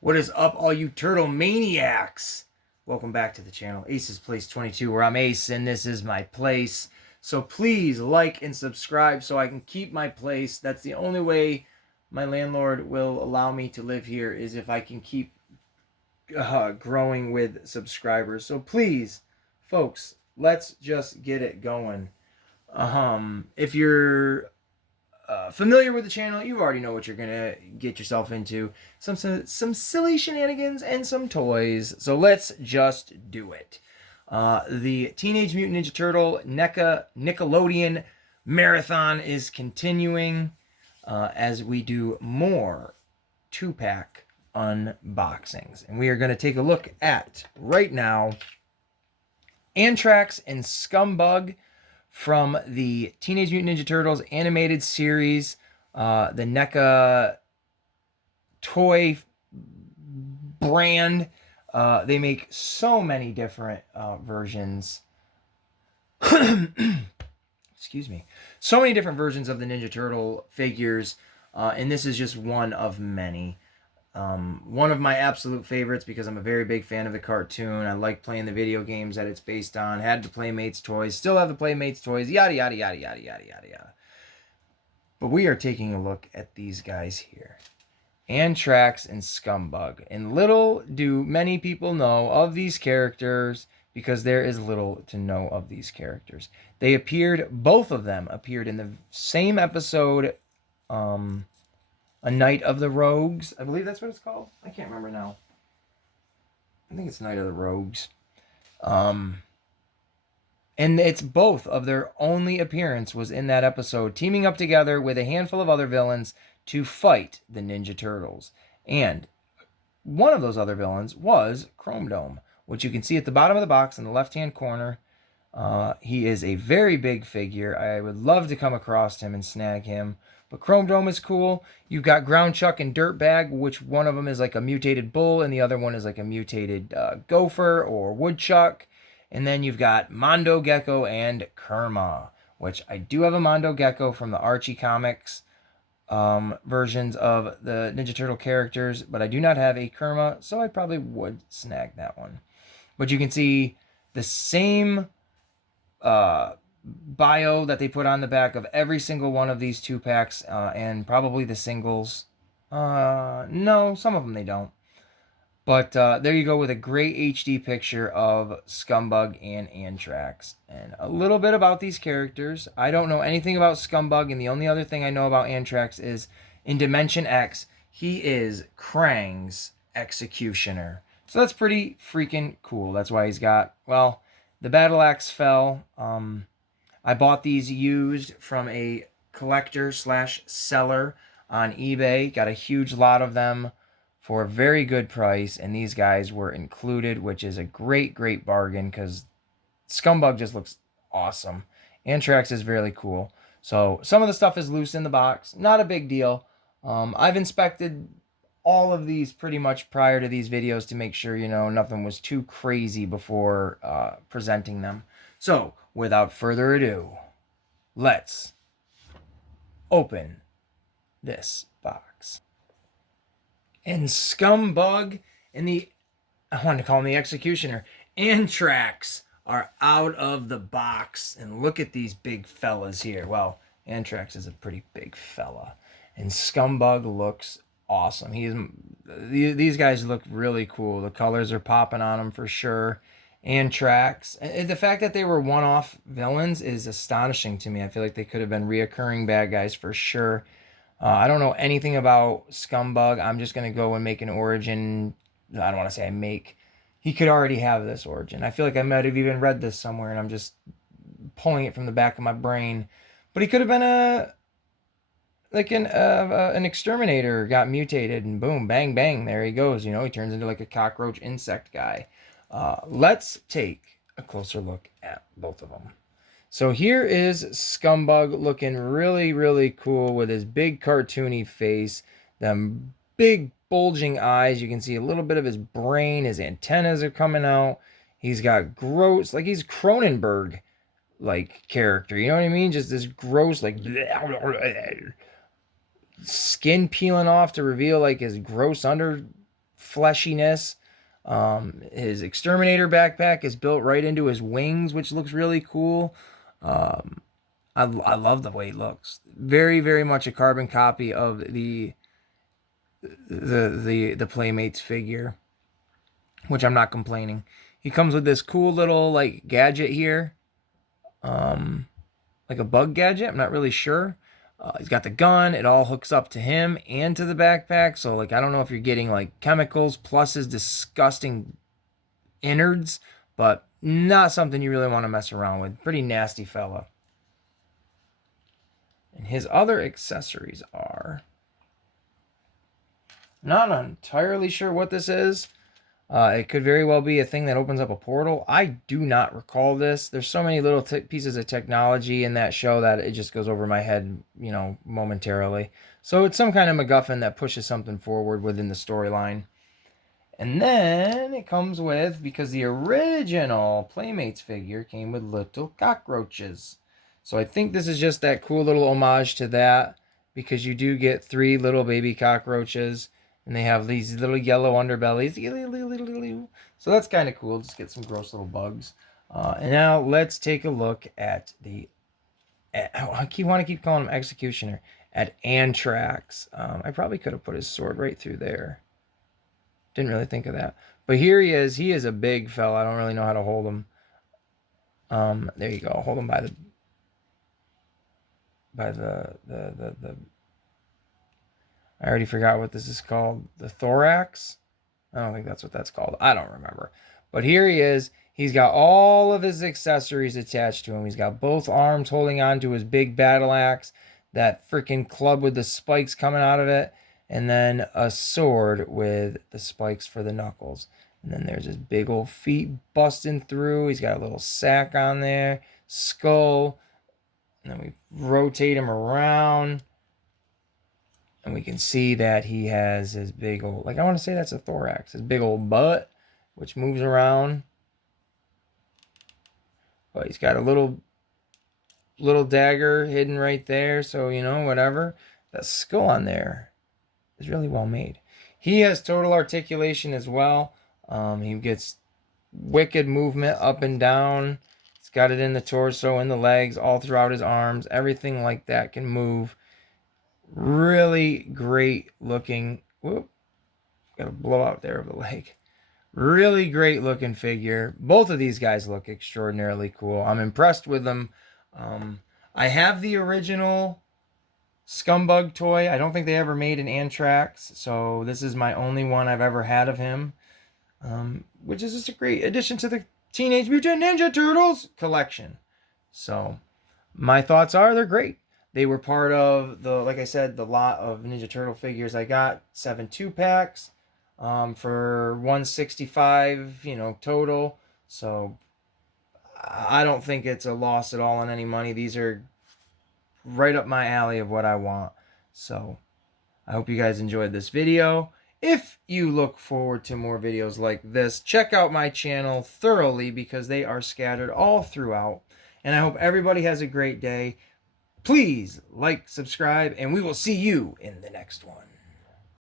What is up, all you turtle maniacs? Welcome back to the channel, Ace's Place 22, where I'm Ace, and this is my place. So please like and subscribe so I can keep my place. That's the only way my landlord will allow me to live here, is if I can keep growing with subscribers. So please, folks, let's just get it going. If you're familiar with the channel, you already know what you're gonna get yourself into. Some silly shenanigans and some toys. So let's just do it. The Teenage Mutant Ninja Turtle Nickelodeon marathon is continuing as we do more 2-pack unboxings, and we are going to take a look at right now Antrax and Scumbug from the Teenage Mutant Ninja Turtles animated series, the NECA toy brand. They make so many different versions. Excuse me. So many different versions of the Ninja Turtle figures, and this is just one of many. One of my absolute favorites, because I'm a very big fan of the cartoon. I like playing the video games that it's based on. Had the Playmates toys. Still have the Playmates toys. Yada, yada, yada, yada, yada, yada, yada. But we are taking a look at these guys here. Antrax and Scumbug. And little do many people know of these characters, because there is little to know of these characters. They appeared, both of them appeared in the same episode, A Night of the Rogues. I believe that's what it's called. I can't remember now. I think it's Night of the Rogues. And it's both of their only appearance was in that episode, teaming up together with a handful of other villains to fight the Ninja Turtles. And one of those other villains was Chrome Dome, which you can see at the bottom of the box in the left-hand corner. He is a very big figure. I would love to come across him and snag him. But Chrome Dome is cool. You've got Ground Chuck and Dirtbag, which one of them is like a mutated bull and the other one is like a mutated gopher or woodchuck. And then you've got Mondo Gecko and Kerma, which I do have a Mondo Gecko from the Archie Comics versions of the Ninja Turtle characters, but I do not have a Kerma, so I probably would snag that one. But you can see the same bio that they put on the back of every single one of these 2-packs, and probably the singles. No, some of them they don't. But there you go, with a great HD picture of Scumbug and Antrax. And a little bit about these characters. I don't know anything about Scumbug, and the only other thing I know about Antrax is in Dimension X, he is Krang's executioner. So that's pretty freaking cool. That's why he's got, well, the battle axe fell. I bought these used from a collector/seller on eBay. Got a huge lot of them for a very good price, and these guys were included, which is a great, great bargain, because Scumbug just looks awesome. Antrax is really cool. So some of the stuff is loose in the box. Not a big deal. I've inspected all of these pretty much prior to these videos to make sure, you know, nothing was too crazy before presenting them. So, without further ado, let's open this box. And Scumbug and I wanted to call him the Executioner, Antrax, are out of the box. And look at these big fellas here. Well, Antrax is a pretty big fella. And Scumbug looks awesome. These guys look really cool. The colors are popping on them for sure. Antrax, and the fact that they were one-off villains is astonishing to me. I feel like they could have been reoccurring bad guys for sure. I don't know anything about Scumbug. I'm just going to go and make an origin. I don't want to say I make. He could already have this origin. I feel like I might have even read this somewhere, and I'm just pulling it from the back of my brain. But he could have been an exterminator, got mutated, and boom, bang, bang, there he goes. You know, he turns into like a cockroach insect guy. Let's take a closer look at both of them. So here is Scumbug looking really, really cool with his big cartoony face, them big bulging eyes. You can see a little bit of his brain. His antennas are coming out. He's got gross, like he's Cronenberg like character. You know what I mean? Just this gross, like skin peeling off to reveal like his gross under fleshiness. His exterminator backpack is built right into his wings, which looks really cool. I love the way he looks. Very, very much a carbon copy of the Playmates figure, which I'm not complaining. He comes with this cool little like gadget here, like a bug gadget. I'm not really sure. He's got the gun. It all hooks up to him and to the backpack. So like I don't know if you're getting like chemicals plus his disgusting innards, but not something you really want to mess around with. Pretty nasty fella. And his other accessories are, not entirely sure what this is. It could very well be a thing that opens up a portal. I do not recall this. There's so many little pieces of technology in that show that it just goes over my head, you know, momentarily. So it's some kind of MacGuffin that pushes something forward within the storyline. And then it comes with, because the original Playmates figure came with little cockroaches. So I think this is just that cool little homage to that, because you do get 3 little baby cockroaches, and they have these little yellow underbellies. So that's kind of cool. Just get some gross little bugs. And now let's take a look at the, I want to keep calling him Executioner, at Antrax. I probably could have put his sword right through there. Didn't really think of that. But here he is. He is a big fella. I don't really know how to hold him. There you go. Hold him by the I already forgot what this is called. The thorax? I don't think that's what that's called. I don't remember. But here he is. He's got all of his accessories attached to him. He's got both arms holding on to his big battle axe, that freaking club with the spikes coming out of it, and then a sword with the spikes for the knuckles. And then there's his big old feet busting through. He's got a little sack on there, skull. And then we rotate him around, and we can see that he has his big old, like I want to say that's a thorax, his big old butt, which moves around. But he's got a little dagger hidden right there, so you know, whatever. That skull on there is really well made. He has total articulation as well. He gets wicked movement up and down. He's got it in the torso, in the legs, all throughout his arms. Everything like that can move. Really great looking. Whoop. Got a blowout there of the leg. Really great looking figure. Both of these guys look extraordinarily cool. I'm impressed with them. I have the original Scumbug toy. I don't think they ever made an Antrax, so this is my only one I've ever had of him, which is just a great addition to the Teenage Mutant Ninja Turtles collection. So my thoughts are they're great. They were part of the, like I said, the lot of Ninja Turtle figures I got, 7 2-packs, for $165, you know, total. So I don't think it's a loss at all on any money. These are right up my alley of what I want. So I hope you guys enjoyed this video. If you look forward to more videos like this, check out my channel thoroughly, because they are scattered all throughout. And I hope everybody has a great day. Please like, subscribe, and we will see you in the next one.